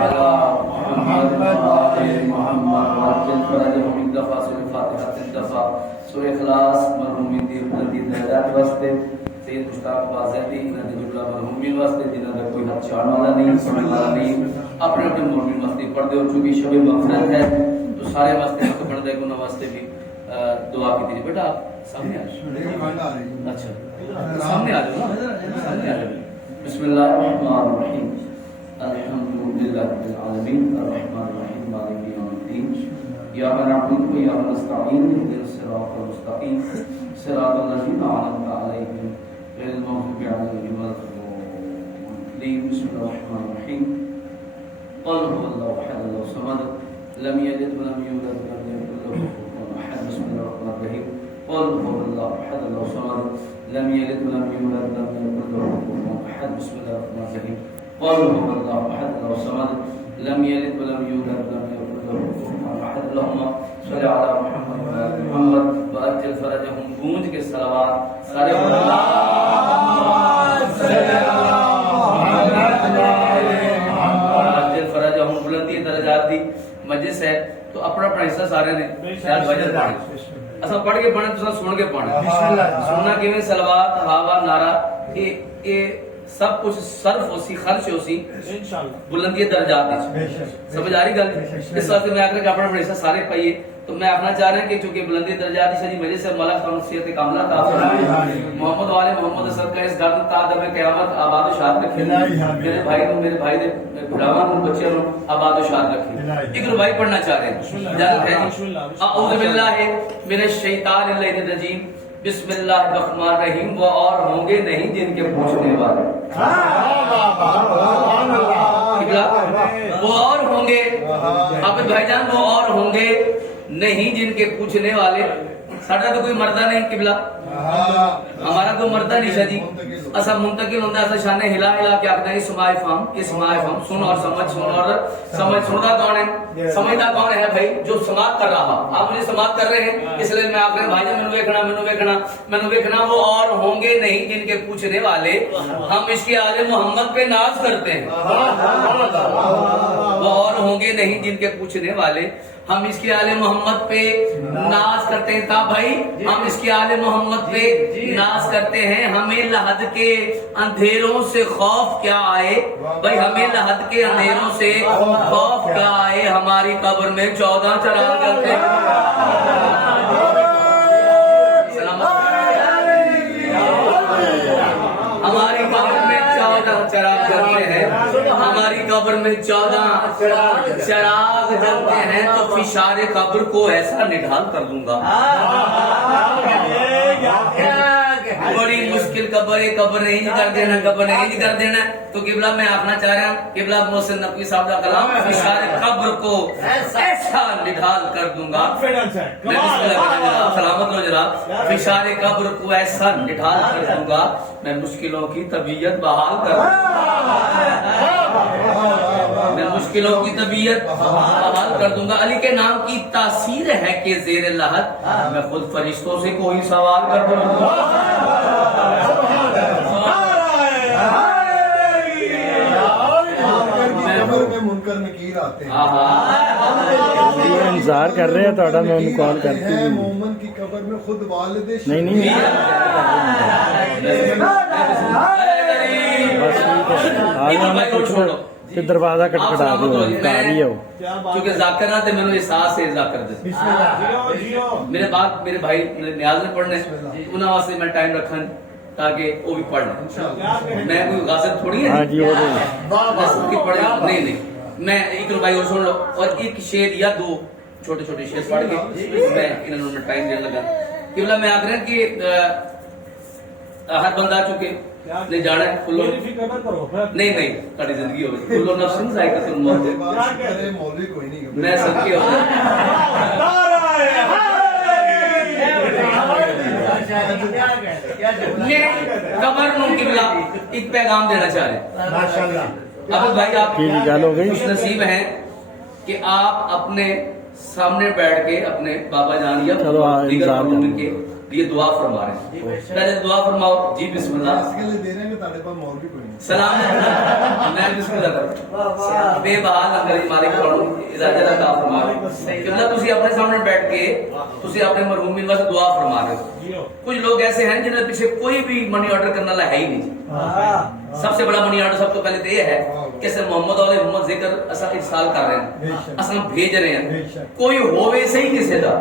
علی محمد و آل محمد وعجل فرجهم ایک دفعہ سورہ فاتحہ 3 دفعہ سورہ اخلاص مرحومین دی بلندی درجات واسطے سید مشتاق بازیدی انہاں دے جملہ مرحومین واسطے جنہاں دا کوئی حد چاہن والا نہیں سننے والا نہیں اپنے اپنے مرحومین واسطے پڑھ دے اور چونکہ شب مغفرت ہے تو سارے واسطے تو پڑھ دے گناہ واسطے بھی دعا کی دیجیے بیٹا آپ سامنے آ جائیں اچھا سامنے آ جاؤ سامنے آ جاؤ بسم اللہ الرحمن الرحیم الحمدللہ رب العالمین الرحمن الرحیم مالک یوم الدین ایاک نعبد و ایاک نستعین اهدنا الصراط المستقیم صراط الذین انعمت علیہم غیر المغضوب علیہم ولا الضالین بسم اللہ الرحمن الرحیم قل هو اللہ احد اللہ الصمد لم یلد ولم یولد ولم یکن له کفوا احد بسم اللہ الرحمن الرحیم قل هو اللہ احد اللہ الصمد لم یلد ولم یولد ولم یکن له کفوا احد بسم اللہ الرحمن الرحیم قل هو اللہ احد اللہ الصمد لم یلد ولم یولد ولم یکن له کفوا احد اللهم صل علی محمد وعلى آل محمد وعجل فرجهم گونج کے صلوات سارے وعجل فرجهم بلندی درجات دی مجلس ہے تو اپنا اپنا حصہ سارے نے شاید وجہ پڑھیں اسا پڑھ کے پڑھیں تو سن کے پڑھیں سننا کیویں صلوات ہوا نعرہ اے سب کچھ صرف ہوسی خرچ ہوسی انشاءاللہ بلندی درجات ہے سمجھ آ رہی گل اس واسطے میں اگر اپنا اپنا حصہ سارے پائیے تو میں اپنا چاہ رہا ہوں کہ چونکہ بلندی درجات کی مجلس سے مولا خان صحت کاملہ عطا فرمائے محمد والے محمد صدقہ اس گھر تا دم قیامت آباد و شاد رکھے میرے بھائی کو میرے بھائی دے بھراواں کو بچیاں کو آباد و شاد رکھے ایک بھائی پڑھنا چاہ رہے ہیں اجازت ہے اعوذ باللہ من الشیطان الرجیم بسم اللہ الرحمن الرحیم وہ اور ہوں گے نہیں جن کے پوچھنے والے وہ اور ہوں گے آپ بھائی جان وہ اور ہوں گے نہیں جن کے پوچھنے والے ساڈا تو کوئی مردہ نہیں قبلہ ہمارا کوئی مردہ نہیں شاہ جی اسا منتقل ہوندہ اسا شانے ہلا ہلا کے آکھتے ہیں اسمائی فام سن اور سمجھ سننا کون ہے سمجھنا کون ہے بھائی جو سماعت کر رہا آپ مجھے سماعت کر رہے ہیں اس لیے میں آپ نے بھائی جان میں نے دیکھنا وہ اور ہوں گے نہیں جن کے پوچھنے والے ہم اس کی آل محمد پہ ناز کرتے ہیں وہ اور ہوں گے نہیں جن کے پوچھنے والے ہم اس کی آل محمد پہ ناز کرتے ہیں تا بھائی ہم اس کی آل محمد پہ ناز کرتے ہیں ہمیں لحد کے اندھیروں سے خوف کیا آئے بھائی ہمیں لحد کے اندھیروں سے خوف کیا آئے ہماری قبر میں 14 چراغ کرتے ہیں ہماری قبر میں 14 چراغ جلتے ہیں ہماری قبر میں 14 چراغ جلتے ہیں تو فشار قبر کو ایسا نڈھال کر دوں گا بڑی مشکل قبر نہیں کر دینا تو قبلہ میں آخنا چاہ رہا ہوں قبلہ محسن نقوی صاحب کا کلام فشار قبر کو ایسا نڈھال کر دوں گا سلامت ہو جناب فشار قبر کو ایسا نڈھال کر دوں گا میں مشکلوں کی طبیعت بحال کر دوں گا علی کے نام کی تاثیر ہے کہ زیر لحد میں خود فرشتوں سے کوئی سوال کر دوں گا انتظار کر رہے ہیں تھوڑا میں انہوں کال کرتی ہوں مومن کی قبر میں خود والد نہیں بس پھر دروازہ کٹکھٹا دو کاری ہو کیونکہ ذاکرہ تے میں نے احساس ہے ذاکر دے میرے بعد میرے بھائی نیاز میں پڑھنے انہاں واسطے میں ٹائم رکھا تاکہ وہ بھی پڑھ لیں میں کوئی غاصب تھوڑی ہے ہاں جی ہو رہی نہیں میں ایک بھائی اور سن لو اور ایک شعر یا 2 چھوٹے چھوٹے شعر پڑھ کے میں انہوں نے ٹائم دینے لگا کہ میں آخر کہ ہر بندہ چکے نہیں جانا ہے نہیں تاری زندگی ہو کلو نفس ذائقۃ الموت میں سب کے قبر نو قبلہ ایک پیغام دینا چاہ رہے ہیں اب بھائی آپ خوش نصیب ہیں کہ آپ اپنے سامنے بیٹھ کے اپنے بابا جان یا دیگر مرحومین کے لیے دعا فرما رہے ہیں پہلے دعا فرماؤ جی بسم اللہ اس کے لیے دے رہے ہیں کہ تاڑے پر مولوی کوئی نہیں سلام میں بسم اللہ کرتا بے بحال انگریز مالک اجازت عطا فرما قبلہ تسی اپنے سامنے بیٹھ کے تسی اپنے مرحوم مل واسطے دعا فرما رہے ہو. کچھ لوگ ایسے ہیں جنہیں پیچھے کوئی بھی منی آرڈر کرنے والا ہے ہی نہیں. سب سے بڑا منی آرڈر سب تو پہلے تو یہ ہے کہ سر محمد علیہ محمد ذکر اسا ارسال کر رہے ہیں, اسا بھیج رہے ہیں. کوئی ہووے صحیح کسے دا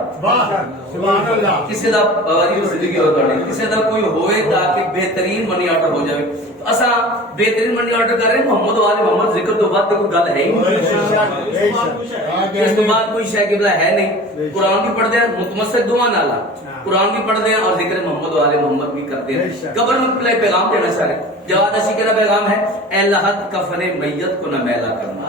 سبحان اللہ کسے دا باری زندگی ہو تھوڑی کسے دا کوئی ہووے تاکہ بہترین منی آرڈر ہو جائے. اسا بہترین منی آرڈر کر رہے ہیں محمد علیہ محمد ذکر تو بعد کوئی گل ہے ہی نہیں. اس کے بعد کوئی شے قبلہ ہے نہیں. قرآن بھی پڑھتے ہیں متمسک دعا نالا, قرآن بھی پڑھتے ہیں اور ذکر محمد علیہ محمد بھی کرتے ہیں. قبر میں پہلے پیغام دینا چاہ رہے ہیں. جواد اشی کا پیغام ہے اے لحد کفن میت کو نہ میلا کرنا.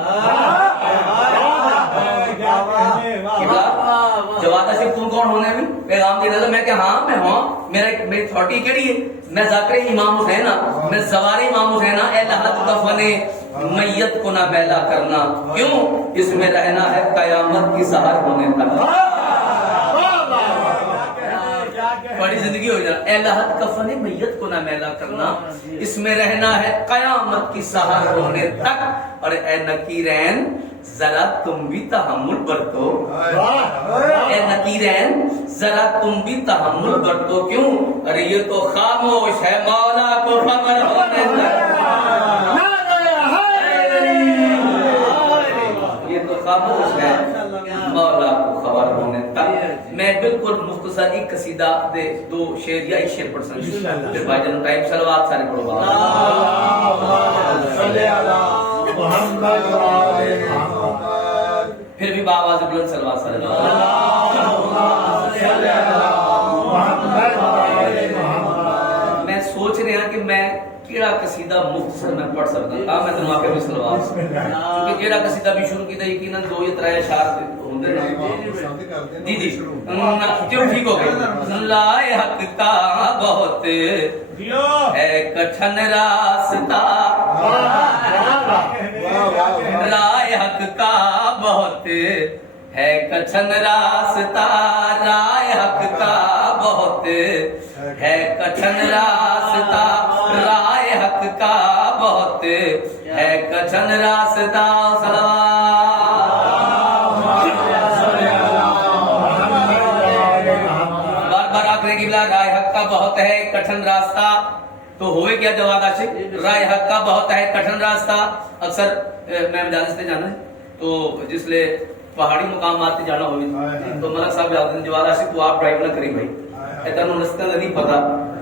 جواد اشی تم کون ہونے میں پیغام دے رہا میں کہ ہاں میں ہوں میری تھوٹی کیڑی ہے میں ذاکر امام حسین ہاں میں سوار امام حسین ہاں. اے لحد کفن میت کو نہ میلا کرنا کیوں اس میں رہنا ہے قیامت کی سحر ہونے تک. بڑی زندگی ہو جائے. اے لحد کفن میت کو نہ میلا کرنا اس میں رہنا ہے قیامت کی سحر ہونے تک. اور اے نکیرین ذرا تم بھی تحمل برتو. اے نکیرین ذرا تم بھی تحمل برتو کیوں ارے یہ تو خاموش ہے مولا کو خبر ہونے تک. یہ تو خاموش ہے مولا کو خبر ہونے تک. میں بالکل مختصر ایک قصیدہ دے دو شعر یا ایک شعر پڑھ سکتا ہوں. پھر بھائی جان ٹائم صلوات سارے پڑھو. پھر بھی باواز بلند صلوات سارے میں سوچ رہا کہ میں کیڑا قصیدہ مختصر میں پڑھ سکتا ہوں. میں تمہاں پہ بھی صلوات کیونکہ کیڑا قصیدہ بھی شروع کیتا یقیناً 2 یا 3 اشعار ہوندے ہیں. جی جی کیوں ٹھیک ہو گئی. لائے حق کا بہت ہے کٹھن راستہ رائے حق کا بہت ہے کٹھن راستہ رائے حق کا بہت ہے کٹھن راستہ رائے حق کا بہت ہے کٹھن راستہ. رائے حق کا بہت ہے کٹھن راستہ تو ہوئے کیا جواد عاشق رائے حق کا بہت ہے کٹھن راستہ. اکثر میں مجالس سے جانا ہے تو جس لئے پہاڑی مقامات سے جانا ہوئی تو ملک صاحب جاتے ہیں جواد عاشق تو آپ ڈرائیو نہ کریں بھائی اتنا رستہ نہیں پتا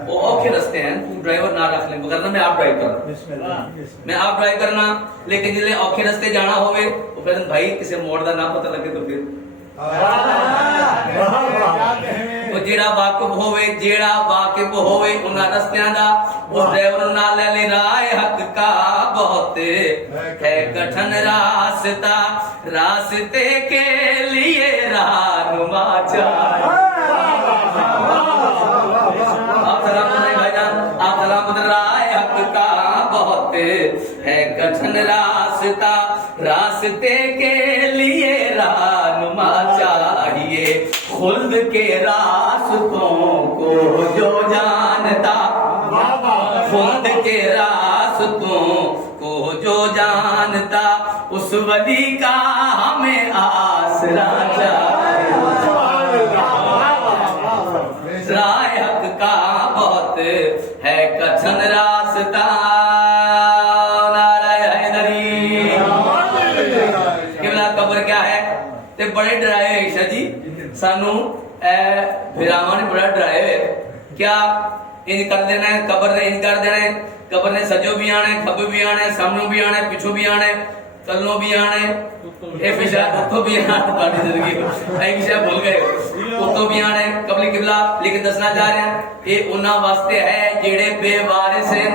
وہ اوکھے رستے ہیں تو ڈرائیور نہ رکھ لیں مگر میں آپ ڈرائیو کرنا میں آپ ڈرائیو کرنا. لیکن جس لئے اوکھے رستے جانا ہوئے تو پھر بھائی کسی موڑ دا نہ پتہ لگے تو پھر جیڑا واقف ہوئے انہاں رستیاں دا وہ ڈرائیور نال لے. رائے حق کا بہت ہے کٹھن راستہ راستے کے لیے رہنما چاہیے. آپ سلام بھائی جان آپ سلام. رائے حق کا بہت ہے کٹھن راستہ راستے کے لیے رہنما چاہیے. خلد کے راستوں کو جو جانتا خلد کے راستوں کو جو جانتا اس ولی کا ہمیں آسرا چاہیے. رائے حق کا بہت ہے کٹھن راستہ. قبر کیا ہے تے بڑے ڈرائے عائشہ جی سانو بھراواں نے بڑا ڈرائے کیا ان کر دینا ہے قبر نے ان کر دینا ہے. قبر نے سجو بھی آنا ہے کھب بھی آنا ہے سامنے بھی آنا ہے پیچھے بھی آنا ہے تلوں بھی آنا ہے اے فشا اتوں بھی آنا ہے. بڑی زندگی اے فشا بھول گئے اتوں بھی آنا ہے قبل قبلہ. لیکن دسنا چاہ رہے ہیں یہ انہاں واسطے ہے جڑے بے وارث ہیں.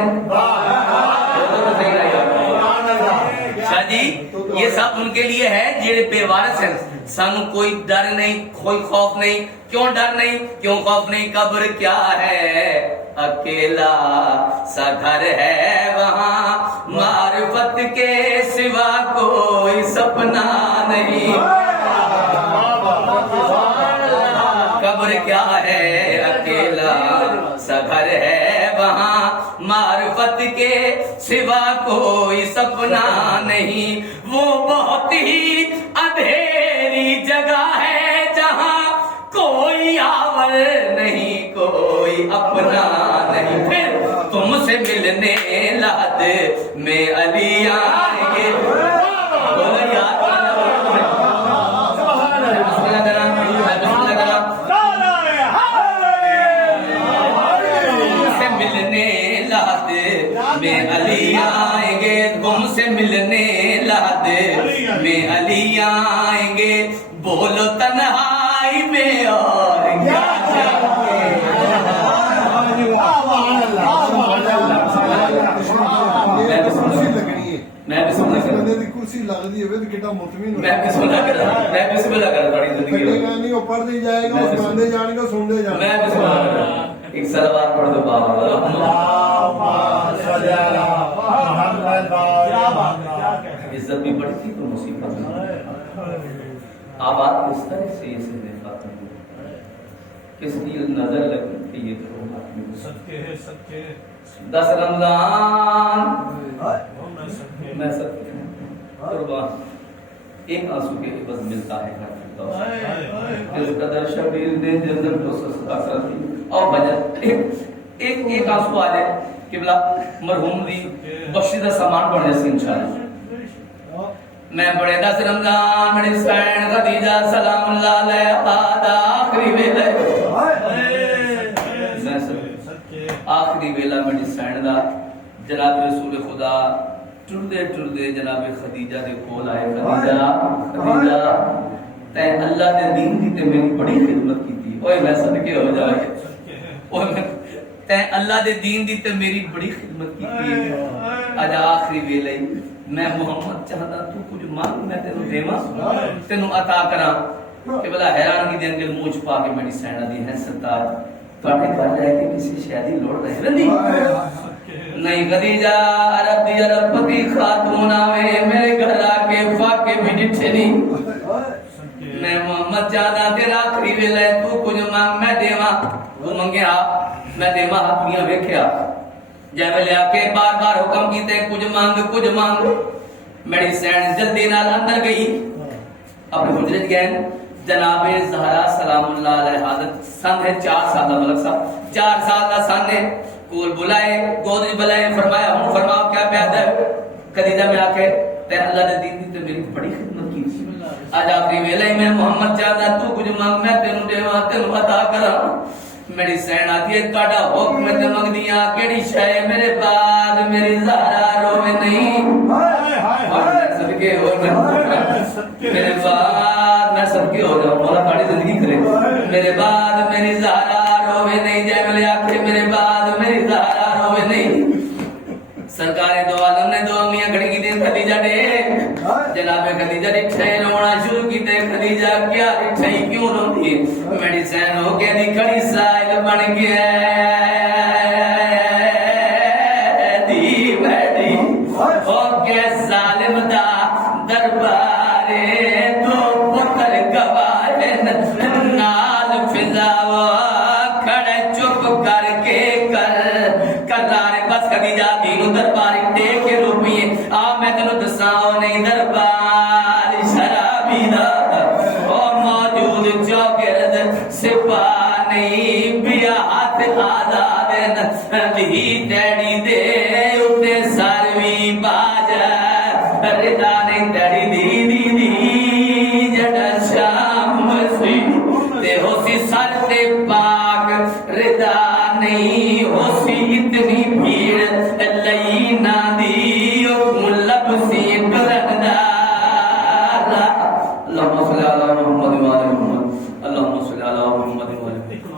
شاہ جی یہ سب ان کے لیے ہے جڑے بے وارث ہیں. سانو کوئی ڈر نہیں کوئی خوف نہیں. کیوں ڈر نہیں کیوں خوف نہیں. قبر کیا ہے اکیلا سا گھر ہے وہاں معرفت کے سوا کوئی سپنا نہیں. قبر کیا ہے اکیلا سا گھر ہے وہاں معرفت کے سوا کوئی سپنا نہیں، وہ بہت ہی اندھیری جگہ ہے جہاں کوئی آور نہیں، کوئی اپنا نہیں، پھر تم سے ملنے لاد میں علی آئیں گے، بولو یاد میں علی آئیں گے، تم سے ملنے لاد میں علی آئیں گے، بولو تنہائی میں اور کیا چاہیے۔ میں بسم اللہ کروں، بندے دی کرسی لگدی ہوے تے کڈا مطمئن میں بسم اللہ کروں، میں بسم اللہ کروں بڑی زندگی میں، نہیں وہ پڑھتے جائے گا، سنتے جان گے، سنتے جان گے۔ میں بسم اللہ کروں، ایک صلوات پڑھ دو بابا، عزت بھی بڑھتی تو مصیبت بھی، آباد کس طرح سے یہ سے فاطمہ کس کی نظر لگی کہ یہ تو صدقے ہے، صدقے 10 رمضان میں صدقے قربان، ایک آنسو کے عوض ملتا ہے اس قدر شبیر نے جنت کو سستا کر دی، اور بجت ایک آنسو آ جائے قبلہ مرحوم دی بخشیدہ سامان بڑھ جیسے انشاءاللہ۔ میں بڑے 10 رمضان میری سین خدیجہ سلام اللہ علیہ آخری ویلے، آخری ویلہ میری سین دا جناب رسول خدا ٹردے ٹردے جناب خدیجہ دے کول آئے، خدیجہ تے اللہ دے دین دی تے میری بڑی خدمت کی تھی، اوے میں صدقے ہو جائے، تے اللہ دے دین دی تے میری بڑی خدمت کی تھی، اج آخری ویلے میں محمد چاہتا تو کچھ مانگ میں تینوں دیواں، تینوں عطا کراں کہ بلا حیرانگی دے اندر موچ پا کے میری سینہ دی ہے سرکار تواڈے گھر لے کے کسی شے دی لوڑ رہ رہندی نہیں، خدیجہ عرب دی عرب پتی خاتون آوے میرے گھر آ کے فاقے بھی ڈٹھے نہیں، میں محمد چاہتا تیرا آخری ویلے تو کچھ مانگ میں دیواں، وہ منگیا میں دیواں ہاتھ میاں ویکھیا جے میں لے کے بار بار حکم کیتے کچھ مانگ میری سین جلدی نال اندر گئی، اپنے حجرت گئے، جناب زہرا سلام اللہ علیہ حضرت سن ہے 4 سال کا ملک صاحب 4 سال کا سن ہے، کول بلائے گود بلائے، فرمایا ہوں فرماؤ کیا پیاد ہے، خدیجہ میں آ کے تے اللہ دے دین دی تے میری بڑی خدمت کی تھی، آج آخری ویلے میں محمد چاہتا تو کچھ مانگ میں تینوں دیواں تینوں عطا کراں، میری سین آتی ہے تہاڈا حکم تے منگدیاں کیڑی شے میرے بعد میری زہرا روے نہیں، صدقے ہو میرے بعد میں صدقے ہو جاؤں، مولا بڑی زندگی کرے، میرے بعد میری زہرا روے نہیں، جے ملے آکھے میرے بعد میری زہرا روے نہیں، سرکار دو عالم نے دو امیاں کھڑی کی دیں خدیجہ نے جناب خدیجہ رکھے رونا شروع کی تے خدیجہ کیا رکھے کیوں روتی ہے، میری سین ہو کے دی کھڑی سائل بن گیا دی بیٹی ہو کے ظالم دا دربارے دو پتر گوارے نال فضاوا کھڑے چپ کر کے کرارے بس خدیجہ تینوں درباری ٹیک کے روپیے آ میں تینوں دساؤ نہیں دربار شرابی دا او موجود چوکرد سپاہ نہیں بیا ہاتھ آزاد ندی تیڑی دے اتے ساروی باجا رضا نہیں تیڑی دی جڑا شام سی تے ہو سی سر تے پاک رضا نہیں ہو سی اتنی بھیڑ لئی نہ دی ملب سی قرندار اللہم صلی علی محمد و آل محمد اللہم صلی علی محمد و آل محمد